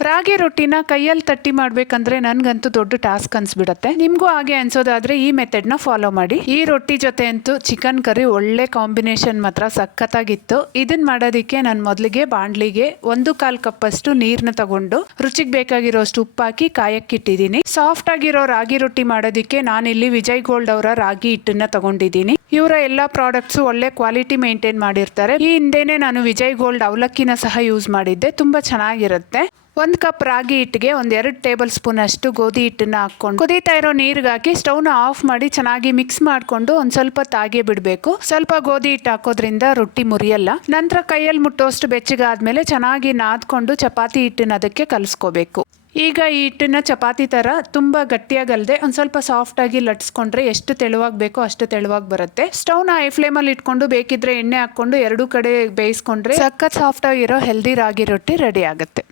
ರಾಗಿ ರೊಟ್ಟಿನ ಕೈಯಲ್ಲಿ ತಟ್ಟಿ ಮಾಡ್ಬೇಕಂದ್ರೆ ನನ್ಗಂತೂ ದೊಡ್ಡ ಟಾಸ್ಕ್ ಅನ್ಸ್ಬಿಡತ್ತೆ. ನಿಮ್ಗೂ ಹಾಗೆ ಅನ್ಸೋದಾದ್ರೆ ಈ ಮೆಥಡ್ನ ಫಾಲೋ ಮಾಡಿ. ಈ ರೊಟ್ಟಿ ಜೊತೆ ಅಂತೂ ಚಿಕನ್ ಕರಿ ಒಳ್ಳೆ ಕಾಂಬಿನೇಷನ್ ಮಾತ್ರ ಸಖತ್ತಾಗಿತ್ತು. ಇದನ್ನ ಮಾಡೋದಿಕ್ಕೆ ನಾನು ಮೊದಲಿಗೆ ಬಾಣ್ಲಿಗೆ 1/4 ಕಪ್ ಅಷ್ಟು ನೀರ್ನ ತಗೊಂಡು ರುಚಿಗೆ ಬೇಕಾಗಿರೋಷ್ಟು ಉಪ್ಪು ಹಾಕಿ ಕಾಯಕ್ಕಿಟ್ಟಿದ್ದೀನಿ. ಸಾಫ್ಟ್ ಆಗಿರೋ ರಾಗಿ ರೊಟ್ಟಿ ಮಾಡೋದಿಕ್ಕೆ ನಾನಿಲ್ಲಿ ವಿಜಯ್ ಗೋಲ್ಡ್ ಅವರ ರಾಗಿ ಹಿಟ್ಟನ್ನ ತಗೊಂಡಿದ್ದೀನಿ. ಇವರ ಎಲ್ಲಾ ಪ್ರಾಡಕ್ಟ್ಸ್ ಒಳ್ಳೆ ಕ್ವಾಲಿಟಿ ಮೇಂಟೈನ್ ಮಾಡಿರ್ತಾರೆ. ಈ ಹಿಂದೆನೆ ನಾನು ವಿಜಯ್ ಗೋಲ್ಡ್ ಅವಲಕ್ಕಿನ ಸಹ ಯೂಸ್ ಮಾಡಿದ್ದೆ, ತುಂಬಾ ಚೆನ್ನಾಗಿರುತ್ತೆ. 1 ಕಪ್ ರಾಗಿ ಹಿಟ್ಟಿಗೆ 1-2 ಟೇಬಲ್ ಸ್ಪೂನ್ ಅಷ್ಟು ಗೋಧಿ ಹಿಟ್ಟನ್ನ ಹಾಕೊಂಡು ಕುದೀತಾ ಇರೋ ನೀರಿಗೆ ಹಾಕಿ ಸ್ಟವ್ನ ಆಫ್ ಮಾಡಿ ಚೆನ್ನಾಗಿ ಮಿಕ್ಸ್ ಮಾಡ್ಕೊಂಡು ಒಂದ್ ಸ್ವಲ್ಪ ತಾಗೆ ಬಿಡಬೇಕು. ಸ್ವಲ್ಪ ಗೋಧಿ ಹಿಟ್ಟು ಹಾಕೋದ್ರಿಂದ ರೊಟ್ಟಿ ಮುರಿಯಲ್ಲ. ನಂತರ ಕೈಯಲ್ಲಿ ಮುಟ್ಟೋಷ್ಟು ಬೆಚ್ಚಗಾದ್ಮೇಲೆ ಚೆನ್ನಾಗಿ ನಾದ್ಕೊಂಡು ಚಪಾತಿ ಹಿಟ್ಟನ್ನ ಅದಕ್ಕೆ ಕಲಿಸ್ಕೋಬೇಕು. ಈಗ ಈ ಹಿಟ್ಟನ್ನ ಚಪಾತಿ ತರ ತುಂಬಾ ಗಟ್ಟಿಯಾಗಲ್ದೆ ಒಂದ್ ಸ್ವಲ್ಪ ಸಾಫ್ಟ್ ಆಗಿ ಲಟ್ಸ್ಕೊಂಡ್ರೆ ಎಷ್ಟು ತೆಳುವಾಗಿ ಬೇಕೋ ಅಷ್ಟು ತೆಳುವಾಗಿ ಬರುತ್ತೆ. ಸ್ಟವ್ನ ಹೈ ಫ್ಲೇಮ್ ಅಲ್ಲಿ ಇಟ್ಕೊಂಡು ಬೇಕಿದ್ರೆ ಎಣ್ಣೆ ಹಾಕೊಂಡು 2 ಕಡೆ ಬೇಯಿಸ್ಕೊಂಡ್ರೆ ಸಖತ್ ಸಾಫ್ಟ್ ಆಗಿರೋ ಹೆಲ್ದಿ ರಾಗಿ ರೊಟ್ಟಿ ರೆಡಿ ಆಗುತ್ತೆ.